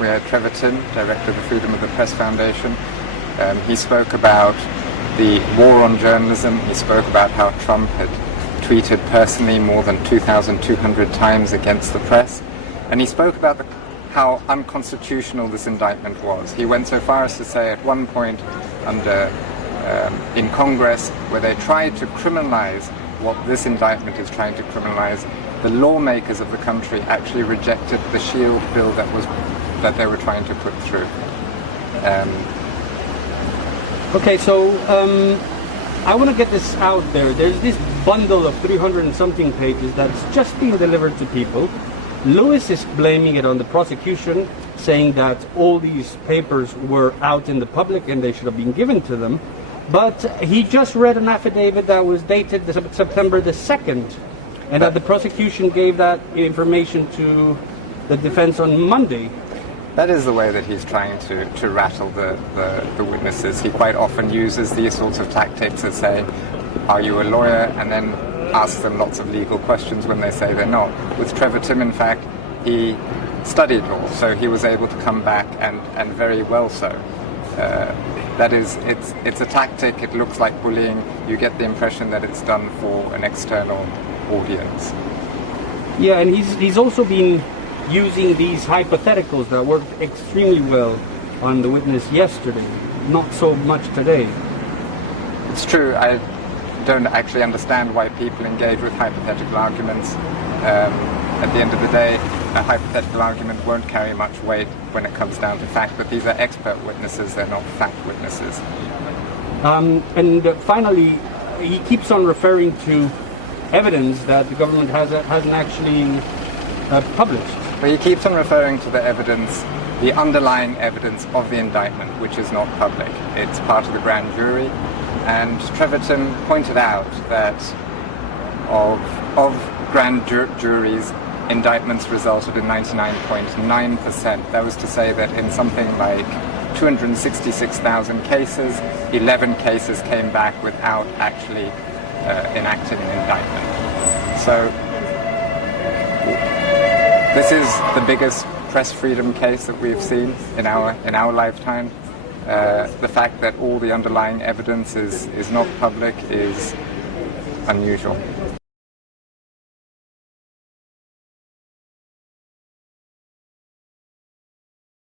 we had Trevor Timm, director of the Freedom of the Press Foundation. He spoke about the war on journalism. He spoke about how Trump had tweeted personally more than 2,200 times against the press. And he spoke about how unconstitutional this indictment was. He went so far as to say at one point in Congress, where they tried to criminalize what this indictment is trying to criminalize, the lawmakers of the country actually rejected the shield bill that they were trying to put through. Okay, so I want to get this out there. There's this bundle of 300 and something pages that's just being delivered to people. Lewis is blaming it on the prosecution, saying that all these papers were out in the public and they should have been given to them. But he just read an affidavit that was dated September the 2nd, and that the prosecution gave that information to the defense on Monday. That is the way that he's trying to rattle the witnesses. He quite often uses these sorts of tactics that say, are you a lawyer? And then asks them lots of legal questions when they say they're not. With Trevor Timm, in fact, he studied law, so he was able to come back and very well so. That is, it's a tactic. It looks like bullying. You get the impression that it's done for an external audience. Yeah, and he's also been using these hypotheticals that worked extremely well on the witness yesterday, not so much today. It's true. I don't actually understand why people engage with hypothetical arguments. At the end of the day, a hypothetical argument won't carry much weight when it comes down to fact, but these are expert witnesses, they're not fact witnesses. And finally, he keeps on referring to evidence that the government hasn't actually published. But he keeps on referring to the evidence, the underlying evidence of the indictment, which is not public. It's part of the grand jury. And Trevor Timm pointed out that of grand juries, indictments resulted in 99.9%. That was to say that in something like 266,000 cases, 11 cases came back without actually enacting an indictment. So this is the biggest press freedom case that we've seen in our lifetime. The fact that all the underlying evidence is not public is unusual.